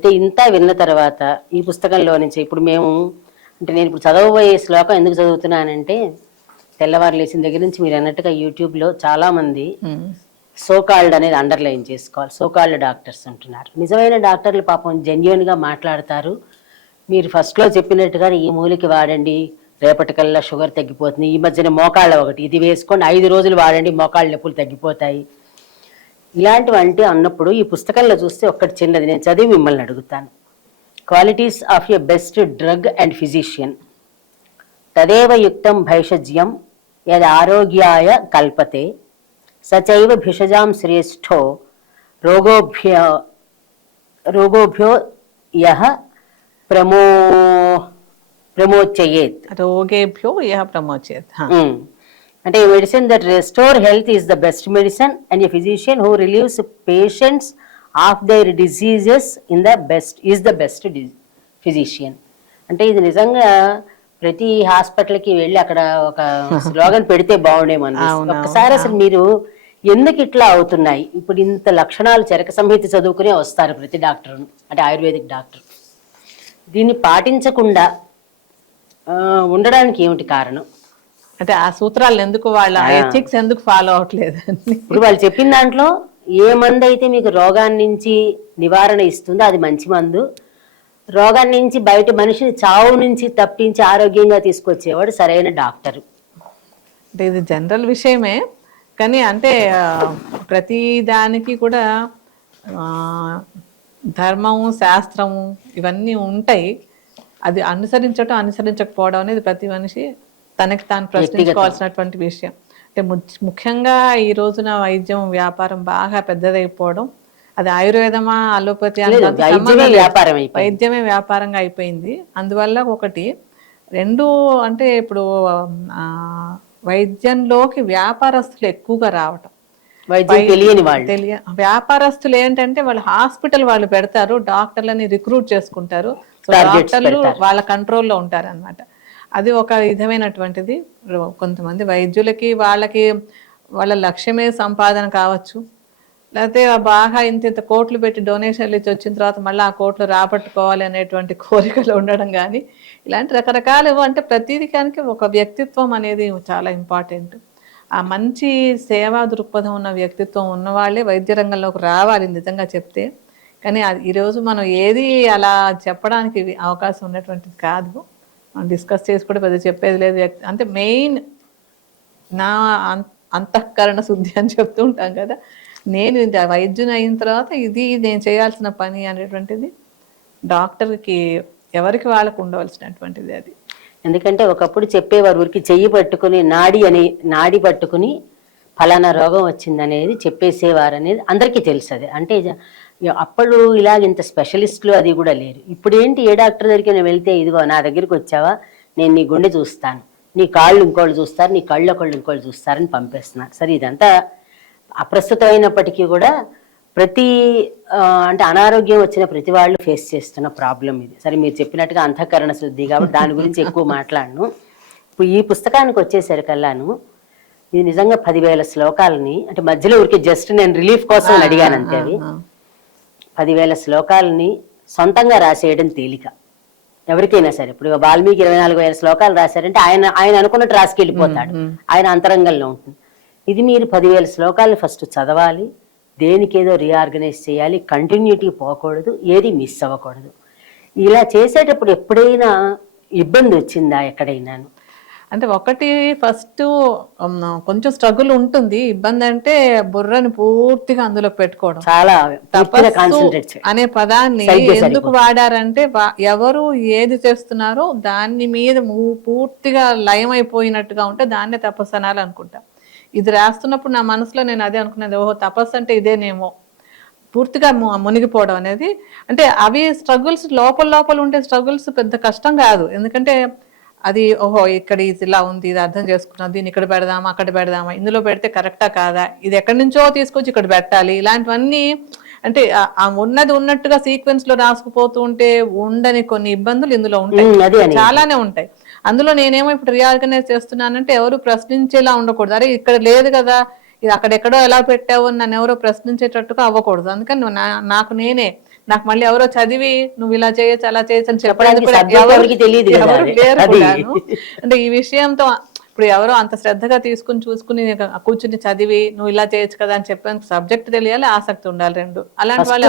అయితే ఇంత విన్న తర్వాత ఈ పుస్తకంలో నుంచి ఇప్పుడు మేము అంటే నేను ఇప్పుడు చదవబోయే శ్లోకం ఎందుకు చదువుతున్నానంటే తెల్లవారు లేచిన దగ్గర నుంచి మీరు అన్నట్టుగా యూట్యూబ్లో చాలామంది సోకాల్డ్ అనేది అండర్లైన్ చేసుకోవాలి. సోకాల్డ్ డాక్టర్స్ అంటున్నారు. నిజమైన డాక్టర్లు పాపం జెన్యున్గా మాట్లాడతారు. మీరు ఫస్ట్లో చెప్పినట్టుగా ఈ మూలికి వాడండి రేపటికల్లా షుగర్ తగ్గిపోతుంది ఈ మధ్యన మోకాళ్ళ ఒకటి. ఇది వేసుకొని ఐదు రోజులు వాడండి మోకాళ్ళ నొప్పులు తగ్గిపోతాయి. ఇలాంటివంటి అన్నప్పుడు ఈ పుస్తకంలో చూస్తే ఒక్కటి చిన్నది నేను చదివి మిమ్మల్ని అడుగుతాను qualities of a best drug and physician తదేవ యుక్తం భైషజ్యం యద్ ఆరోగ్యాయ కల్పతే సచైవ భిషజాం శ్రేష్ఠో రోగోభ్య రోగోభ్యో యహ ప్రమో ప్రమోచయేత్ రోగేభ్యో యహ. Mm. అంటే medicine that restore health is the best medicine and a physician who relieves patients of their diseases in the best is the best physician అంటే ఇది నిజంగా ప్రతి హాస్పిటల్కి వెళ్ళి అక్కడ ఒక స్లోగన్ పెడితే బాగుండేమో అనిపిస్తుంది. అవును, ఒక్కసారి అసలు మీరు ఎందుకు ఇట్లా అవుతున్నాయి? ఇప్పుడు ఇంత లక్షణాలు చరక సంహిత చదువుకునే వస్తారు ప్రతి డాక్టర్ అంటే ఆయుర్వేదిక్ డాక్టర్. దీన్ని పాటించకుండా ఉండడానికి ఏమిటి కారణం? అంటే ఆ సూత్రాలు ఎందుకు వాళ్ళ ఎథిక్స్ ఎందుకు ఫాలో అవట్లేదు ఇప్పుడు వాళ్ళు చెప్పిన దాంట్లో ఏ మందు అయితే మీకు రోగాన్ని నుంచి నివారణ ఇస్తుందో అది మంచి మందు. రోగాన్ని నుంచి బయట మనిషిని చావు నుంచి తప్పించి ఆరోగ్యంగా తీసుకొచ్చేవాడు సరైన డాక్టరు. అంటే ఇది జనరల్ విషయమే. కానీ అంటే ప్రతి దానికి కూడా ధర్మము శాస్త్రము ఇవన్నీ ఉంటాయి. అది అనుసరించటం అనుసరించకపోవడం అనేది ప్రతి మనిషి తనకి తాను ప్రశ్నించుకోవాల్సినటువంటి విషయం. అంటే ముఖ్యంగా ఈ రోజున వైద్యం వ్యాపారం బాగా పెద్దదైపోవడం అది ఆయుర్వేదమా అలోపతి వైద్యమే వ్యాపారంగా అయిపోయింది. అందువల్ల ఒకటి రెండు అంటే ఇప్పుడు వైద్యంలోకి వ్యాపారస్తులు ఎక్కువగా రావటం. తెలియని వాళ్ళు. తెలియ వ్యాపారస్తులు ఏంటంటే వాళ్ళు హాస్పిటల్ వాళ్ళు పెడతారు డాక్టర్లని రిక్రూట్ చేసుకుంటారు. డాక్టర్లు. వాళ్ళ కంట్రోల్లో ఉంటారు అనమాట అది ఒక విధమైనటువంటిది. కొంతమంది వైద్యులకి వాళ్ళకి వాళ్ళ లక్ష్యమే సంపాదన కావచ్చు. లేకపోతే బాగా ఇంత ఇంత కోట్లు పెట్టి డొనేషన్లు ఇచ్చి వచ్చిన తర్వాత మళ్ళీ ఆ కోట్లు రాబట్టుకోవాలి అనేటువంటి కోరికలు ఉండడం కానీ ఇలాంటి రకరకాలు అంటే ప్రతిదికానికి ఒక వ్యక్తిత్వం అనేది చాలా ఇంపార్టెంట్. ఆ మంచి సేవా దృక్పథం ఉన్న వ్యక్తిత్వం ఉన్నవాళ్ళే వైద్య రంగంలోకి రావాలి నిజంగా చెప్తే. కానీ అది ఈరోజు మనం ఏది అలా చెప్పడానికి అవకాశం ఉన్నటువంటిది కాదు. డిస్కస్ చేసి కూడా పెద్ద చెప్పేది లేదు. అంటే మెయిన్ నా అంతఃకరణ శుద్ధి అని చెప్తూ ఉంటాం కదా. నేను వైద్యుని అయిన తర్వాత ఇది నేను చేయాల్సిన పని అనేటువంటిది డాక్టర్కి ఎవరికి వాళ్ళకు ఉండవలసినటువంటిది అది. ఎందుకంటే ఒకప్పుడు చెప్పేవారు ఊరికి చెయ్యి పట్టుకుని నాడి అని నాడి పట్టుకుని ఫలానా రోగం వచ్చిందనేది చెప్పేసేవారు అనేది అందరికీ తెలుసు అది. అంటే అప్పుడు ఇలాగ ఇంత స్పెషలిస్టులు అది కూడా లేరు. ఇప్పుడు ఏంటి ఏ డాక్టర్ దగ్గరికి నేను వెళ్తే ఇదిగో నా దగ్గరికి వచ్చావా? నేను నీ గుండె చూస్తాను. నీ కాళ్ళు ఇంకోళ్ళు చూస్తారు నీ కళ్ళు ఒకళ్ళు ఇంకోళ్ళు చూస్తారని పంపిస్తున్నారు. సరే ఇదంతా అప్రస్తుతమైనప్పటికీ కూడా ప్రతి అంటే అనారోగ్యం వచ్చిన ప్రతి వాళ్ళు ఫేస్ చేస్తున్న ప్రాబ్లం ఇది. సరే మీరు చెప్పినట్టుగా అంతఃకరణ శుద్ధి కాబట్టి దాని గురించి ఎక్కువ మాట్లాడను. ఇప్పుడు ఈ పుస్తకానికి వచ్చేసరికల్లాను ఇది నిజంగా పదివేల శ్లోకాలని అంటే మధ్యలో ఊరికి జస్ట్ నేను రిలీఫ్ కోసం అడిగాను అంతే పదివేల శ్లోకాలని సొంతంగా రాసేయడం తేలిక. ఎవరికైనా సరే. ఇప్పుడు వాల్మీకి ఇరవై నాలుగు వేల శ్లోకాలు రాశారంటే ఆయన ఆయన అనుకున్నట్టు రాసుకెళ్ళిపోతాడు. ఆయన అంతరంగంలో ఉంటుంది. ఇది మీరు పదివేల శ్లోకాలు ఫస్ట్ చదవాలి. దేనికేదో రీఆర్గనైజ్ చేయాలి. కంటిన్యూటీ పోకూడదు. ఏది మిస్ అవ్వకూడదు. ఇలా చేసేటప్పుడు ఎప్పుడైనా ఇబ్బంది వచ్చిందా ఎక్కడైనాను? అంటే ఒకటి ఫస్ట్ కొంచెం స్ట్రగుల్ ఉంటుంది. ఇబ్బంది అంటే బుర్రని పూర్తిగా అందులో పెట్టుకోవడం. చాలా తపస్సు అనే పదాన్ని ఎందుకు వాడారంటే ఎవరు ఏది చేస్తున్నారో దాని మీద పూర్తిగా లయం అయిపోయినట్టుగా ఉంటే దాన్నే తపస్సు అనాలి అనుకుంటా. ఇది రాస్తున్నప్పుడు నా మనసులో నేను అదే అనుకున్నది ఓహో తపస్సు అంటే ఇదేనేమో. పూర్తిగా మునిగిపోవడం అనేది. అంటే అవి స్ట్రగుల్స్ లోపల లోపల ఉండే స్ట్రగుల్స్ పెద్ద కష్టం కాదు. ఎందుకంటే అది ఓహో ఇక్కడ ఇది ఇలా ఉంది ఇది అర్థం చేసుకున్నాం దీన్ని ఇక్కడ పెడదామా అక్కడ పెడదామా ఇందులో పెడితే కరెక్టా కాదా? ఇది ఎక్కడి నుంచో తీసుకొచ్చి ఇక్కడ పెట్టాలి. ఇలాంటివన్నీ అంటే ఉన్నది ఉన్నట్టుగా సీక్వెన్స్లో రాసుకుపోతూ ఉంటే ఉండని కొన్ని ఇబ్బందులు ఇందులో ఉంటాయి. చాలానే ఉంటాయి. అందులో నేనేమో ఇప్పుడు రీఆర్గనైజ్ చేస్తున్నానంటే ఎవరు ప్రశ్నించేలా ఉండకూడదు. అరే ఇక్కడ లేదు కదా ఇది అక్కడెక్కడో ఎలా పెట్టావు అని నన్ను ఎవరో ప్రశ్నించేటట్టుగా అవ్వకూడదు. అందుకని నాకు నేనే నాకు మళ్ళీ ఎవరో చదివి నువ్వు ఇలా చేయొచ్చు అలా చేయొచ్చు అని చెప్పడానికి తెలియదు. అంటే ఈ విషయంతో ఇప్పుడు ఎవరో అంత శ్రద్ధగా తీసుకుని చూసుకుని కూర్చుని చదివి నువ్వు ఇలా చేయొచ్చు కదా అని చెప్పేందుకు సబ్జెక్ట్ తెలియాలి ఆసక్తి ఉండాలి రెండు. అలాంటి వాళ్ళు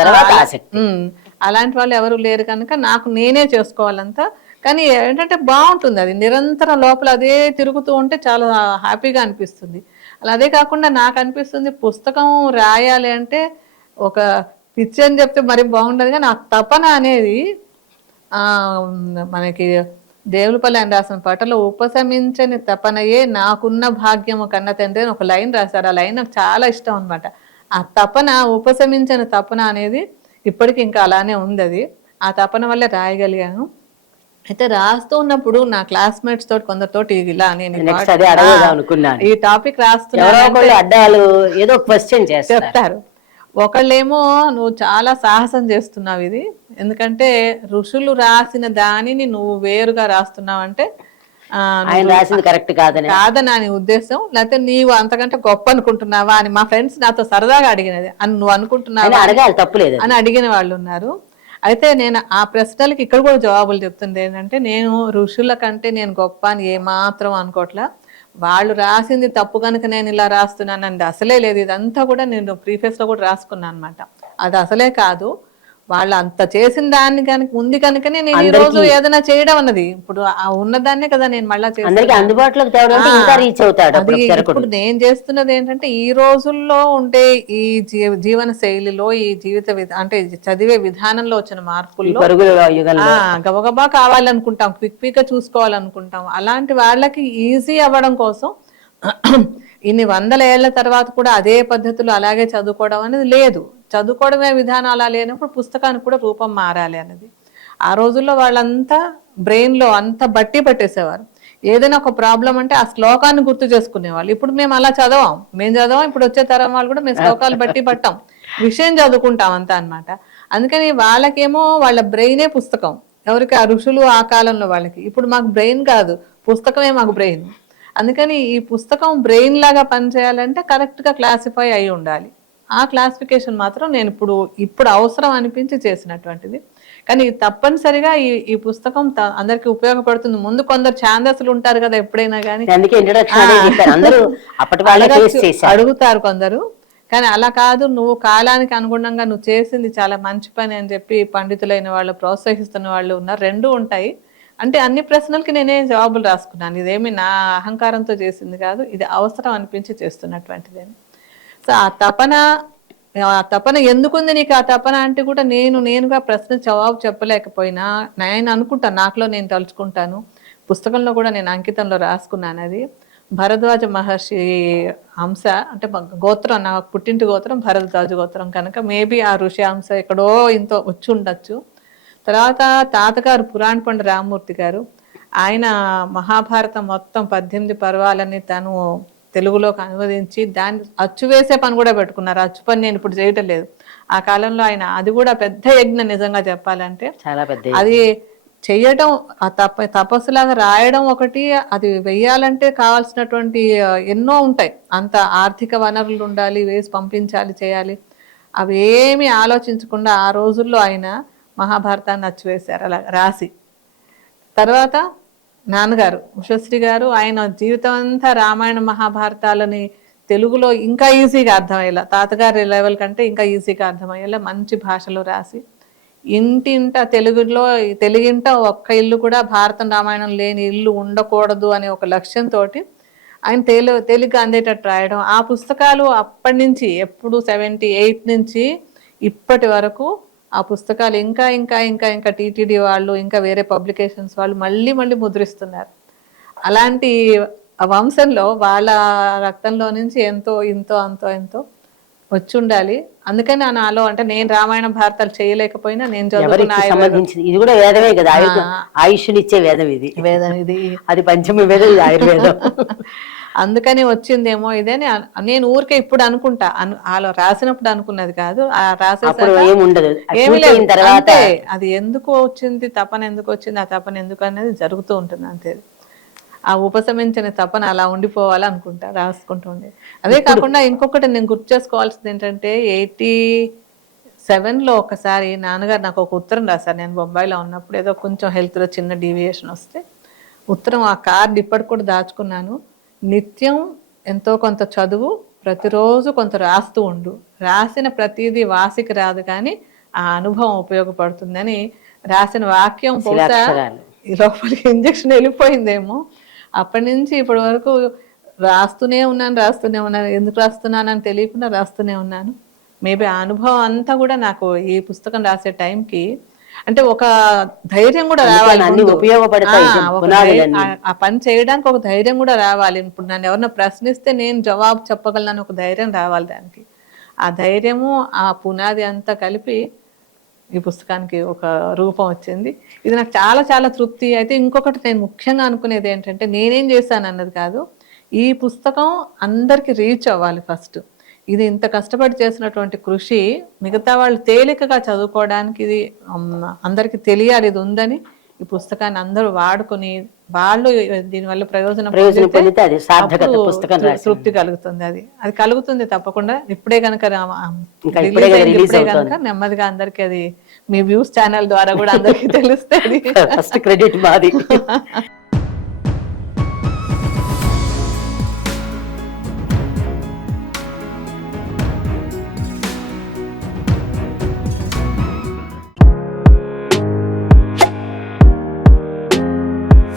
తర్వాత ఆసక్తి. ఉమ్, అలాంటి వాళ్ళు ఎవరు లేరు కనుక నాకు నేనే చేసుకోవాలంతా. కానీ ఏంటంటే బాగుంటుంది అది. నిరంతరం లోపల అదే తిరుగుతూ ఉంటే చాలా హ్యాపీగా అనిపిస్తుంది. అలా అదే కాకుండా నాకు అనిపిస్తుంది పుస్తకం రాయాలి అంటే ఒక పిచ్చి అని చెప్తే మరి బాగుండదు కానీ ఆ తపన అనేది ఆ మనకి దేవులపల్లి అని రాసిన పాటలో ఉపశమించని తపనయే నాకున్న భాగ్యము కన్న తండ్రి అని ఒక లైన్ రాశారు. ఆ లైన్ నాకు చాలా ఇష్టం అన్నమాట. ఆ తపన ఉపశమించని తపన అనేది ఇప్పటికి ఇంకా అలానే ఉంది అది. ఆ తపన వల్లే రాయగలిగాను. అయితే రాస్తూ ఉన్నప్పుడు నా క్లాస్మేట్స్ తోటి కొందరితోటి ఇలా నేను ఈ టాపిక్ రాస్తున్నా ఏదో క్వశ్చన్ చెప్తారు. ఒకళ్ళేమో నువ్వు చాలా సాహసం చేస్తున్నావు ఇది. ఎందుకంటే ఋషులు రాసిన దానిని నువ్వు వేరుగా రాస్తున్నావు అంటే ఆయన రాసింది కరెక్ట్ కాదని. కాదని అని ఉద్దేశం. లేకపోతే నీవు అంతకంటే గొప్ప అనుకుంటున్నావా అని మా ఫ్రెండ్స్ నాతో సరదాగా అడిగినది. అని నువ్వు అనుకుంటున్నావా అడగాలి తప్పులేదు అని అడిగిన వాళ్ళు ఉన్నారు. అయితే నేను ఆ ప్రశ్నలకి ఇక్కడ కూడా జవాబులు చెప్తుంది ఏంటంటే నేను ఋషుల కంటే నేను గొప్ప అని ఏమాత్రం అనుకోవట్లా వాళ్ళు రాసింది తప్పు కనుక నేను ఇలా రాస్తున్నాను అంటే అసలే లేదు. ఇదంతా కూడా నేను ప్రీఫేస్లో కూడా రాసుకున్నాను అనమాట అది అసలే కాదు. వాళ్ళు అంత చేసిన దాన్ని కనుక ఉంది కనుకనే నేను ఈ రోజు ఏదైనా చేయడం అన్నది. ఇప్పుడు ఆ ఉన్నదాన్నే కదా నేను మళ్ళా చేస్తాను అందరికి అందుబాటులోకి తేవడం అంటే ఇంకా రీచ్ అవుతాడు అది అప్పుడు చెరకుడు ఇప్పుడు నేను చేస్తున్నది ఏంటంటే ఈ రోజుల్లో ఉండే ఈ జీవన శైలిలో ఈ జీవిత అంటే చదివే విధానంలో వచ్చిన మార్పుల్లో గబగబా కావాలనుకుంటాం క్విక్ క్విక్గా చూసుకోవాలనుకుంటాం. అలాంటి వాళ్ళకి ఈజీ అవ్వడం కోసం ఇన్ని వందల ఏళ్ళ తర్వాత కూడా అదే పద్ధతులు అలాగే చదువుకోవడం అనేది లేదు. చదువుకోవడమే విధానం అలా లేనప్పుడు పుస్తకానికి కూడా రూపం మారాలి అనేది ఆ రోజుల్లో వాళ్ళంతా బ్రెయిన్లో అంత అంతా బట్టి పట్టేసేవారు. ఏదైనా ఒక ప్రాబ్లం అంటే ఆ శ్లోకాన్ని గుర్తు చేసుకునేవాళ్ళు. ఇప్పుడు మేము అలా చదవం మేము చదవం ఇప్పుడు వచ్చే తరం వాళ్ళు కూడా మేము శ్లోకాలు బట్టి పట్టాం. విషయం చదువుకుంటాం అంతా అన్నమాట. అందుకని వాళ్ళకేమో వాళ్ళ బ్రెయినే పుస్తకం. ఎవరికి ఆ ఋషులు ఆ కాలంలో వాళ్ళకి. ఇప్పుడు మాకు బ్రెయిన్ కాదు పుస్తకమే మాకు బ్రెయిన్. అందుకని ఈ పుస్తకం బ్రెయిన్ లాగా పనిచేయాలంటే కరెక్ట్గా క్లాసిఫై అయి ఉండాలి. ఆ క్లాసిఫికేషన్ మాత్రం నేను ఇప్పుడు ఇప్పుడు అవసరం అనిపించి చేసినటువంటిది. కానీ తప్పనిసరిగా ఈ ఈ పుస్తకం అందరికీ ఉపయోగపడుతుంది. ముందు కొందరు ఛాందస్సులు ఉంటారు కదా ఎప్పుడైనా కానీ అడుగుతారు కొందరు. కానీ అలా కాదు నువ్వు కాలానికి అనుగుణంగా నువ్వు చేసింది చాలా మంచి పని అని చెప్పి పండితులైన వాళ్ళు ప్రోత్సహిస్తున్న వాళ్ళు ఉన్నారు. రెండు ఉంటాయి. అంటే అన్ని ప్రశ్నలకి నేనే జవాబులు రాసుకున్నాను. ఇదేమి నా అహంకారంతో చేసింది కాదు ఇది అవసరం అనిపించి చేస్తున్నటువంటిది సో ఆ తపన ఆ తపన ఎందుకుంది నీకు? ఆ తపన అంటే కూడా నేను నేనుగా ప్రశ్న జవాబు చెప్పలేకపోయినా నేను అనుకుంటాను నాకులో నేను తలుచుకుంటాను. పుస్తకంలో కూడా నేను అంకితంలో రాసుకున్నాను అది. భరద్వాజ మహర్షి అంశ అంటే గోత్రం నా పుట్టింటి గోత్రం భరద్వాజ గోత్రం కనుక మేబీ ఆ ఋషి అంశ ఎక్కడో ఇంతో వచ్చి ఉండొచ్చు. తర్వాత తాతగారు పురాణ పండు రామ్మూర్తి గారు ఆయన మహాభారతం మొత్తం పద్దెనిమిది పర్వాలని తను తెలుగులోకి అనువదించి దాన్ని అచ్చు వేసే పని కూడా పెట్టుకున్నారు. అచ్చు పని నేను ఇప్పుడు చేయటం లేదు. ఆ కాలంలో ఆయన అది కూడా పెద్ద యజ్ఞం నిజంగా చెప్పాలంటే చాలా పెద్ద అది చెయ్యడం ఆ తప తపస్సులాగా రాయడం ఒకటి అది వెయ్యాలంటే కావాల్సినటువంటి ఎన్నో ఉంటాయి. అంత ఆర్థిక వనరులు ఉండాలి వేసి పంపించాలి చేయాలి. అవి ఏమీ ఆలోచించకుండా ఆ రోజుల్లో ఆయన మహాభారతాన్ని అచ్చివేశారు. అలా రాసి. తర్వాత నాన్నగారు ఉషశ్రీ గారు ఆయన జీవితం అంతా రామాయణ మహాభారతాలని తెలుగులో ఇంకా ఈజీగా అర్థమయ్యేలా తాతగారి లెవెల్ కంటే ఇంకా ఈజీగా అర్థమయ్యేలా మంచి భాషలో రాసి ఇంటింట తెలుగులో తెలుగింట ఒక్క ఇల్లు కూడా భారతం రామాయణం లేని ఇల్లు ఉండకూడదు అనే ఒక లక్ష్యంతో ఆయన తెలు తెలుగు అందేటట్టు రాయడం. ఆ పుస్తకాలు అప్పటి నుంచి ఎప్పుడు సెవెంటీ ఎయిట్ నుంచి ఇప్పటి వరకు ఆ పుస్తకాలు ఇంకా ఇంకా ఇంకా ఇంకా టీటీడీ వాళ్ళు ఇంకా వేరే పబ్లికేషన్స్ వాళ్ళు మళ్ళీ మళ్ళీ ముద్రిస్తున్నారు. అలాంటి వంశంలో వాళ్ళ రక్తంలో నుంచి ఎంతో ఇంతో అంతో ఎంతో వచ్చి ఉండాలి అందుకని నా నాలో అంటే నేను రామాయణ భారతాలు చేయలేకపోయినా నేను సంబంధించింది? ఇది కూడా వేదమే కదా ఆయుష్ ఆయుష్నిచ్చే వేదం ఇది. వేదం ఇది. అది పంచమి వేదం ఇది ఆయుర్వేదం. అందుకని వచ్చిందేమో ఇదని అన్- నేను ఊరికే ఇప్పుడు అనుకుంటా. అను అలా రాసినప్పుడు అనుకున్నది కాదు. ఆ రాసేసాక ఉండదు. అది అంతే ఎందుకు వచ్చింది? తపన ఎందుకు వచ్చింది? ఆ తపన ఎందుకు అనేది జరుగుతూ ఉంటుంది అంతే. ఆ ఉపశమించిన తపన అలా ఉండిపోవాలి అనుకుంటా రాసుకుంటూ ఉండే. అదే కాకుండా ఇంకొకటి నేను గుర్తు చేసుకోవాల్సింది ఏంటంటే ఎయిటీ సెవెన్లో ఒకసారి నాన్నగారు నాకు ఒక ఉత్తరం రాశారు. నేను బొంబాయిలో ఉన్నప్పుడు ఏదో కొంచెం హెల్త్లో చిన్న డీవియేషన్ వస్తే. ఉత్తరం ఆ కార్డు ఇప్పటికి కూడా దాచుకున్నాను. నిత్యం ఎంతో కొంత చదువు ప్రతిరోజు కొంత రాస్తూ ఉండు. రాసిన ప్రతిదీ వాసికి రాదు కానీ ఆ అనుభవం ఉపయోగపడుతుందని రాసిన వాక్యం బహుశా. ఈ లోపలికి ఇంజక్షన్ వెళ్ళిపోయిందేమో. అప్పటి నుంచి ఇప్పటి వరకు రాస్తూనే ఉన్నాను రాస్తూనే ఉన్నాను. ఎందుకు రాస్తున్నానని తెలియకుండా రాస్తూనే ఉన్నాను. మేబీ ఆ అనుభవం అంతా కూడా నాకు ఈ పుస్తకం రాసే టైంకి అంటే ఒక ధైర్యం కూడా రావాలి అన్ని. ఉపయోగపడతాయి, ఆ, పని చేయడానికి ఒక ధైర్యం కూడా రావాలి. ఇప్పుడు నన్ను ఎవరన్నా ప్రశ్నిస్తే నేను జవాబు చెప్పగలను ఒక ధైర్యం రావాలి దానికి. ఆ ధైర్యము ఆ పునాది అంతా కలిపి ఈ పుస్తకానికి ఒక రూపం వచ్చింది. ఇది నాకు చాలా చాలా తృప్తి. అయితే ఇంకొకటి నేను ముఖ్యంగా అనుకునేది ఏంటంటే నేనేం చేశాను అన్నది కాదు ఈ పుస్తకం అందరికి రీచ్ అవ్వాలి ఫస్ట్. ఇది ఇంత కష్టపడి చేసినటువంటి కృషి మిగతా వాళ్ళు తేలికగా చదువుకోవడానికి ఇది అందరికీ తెలియాలి ఇది ఉందని ఈ పుస్తకాన్ని అందరూ వాడుకొని వాళ్ళు దీనివల్ల ప్రయోజనం. తృప్తి కలుగుతుంది అది అది కలుగుతుంది తప్పకుండా ఇప్పుడే కనుక ఇప్పుడే. కనుక నెమ్మదిగా అందరికి అది మీ వ్యూస్ ఛానల్ ద్వారా కూడా అందరికి తెలుస్తుంది ఫస్ట్ క్రెడిట్ మాది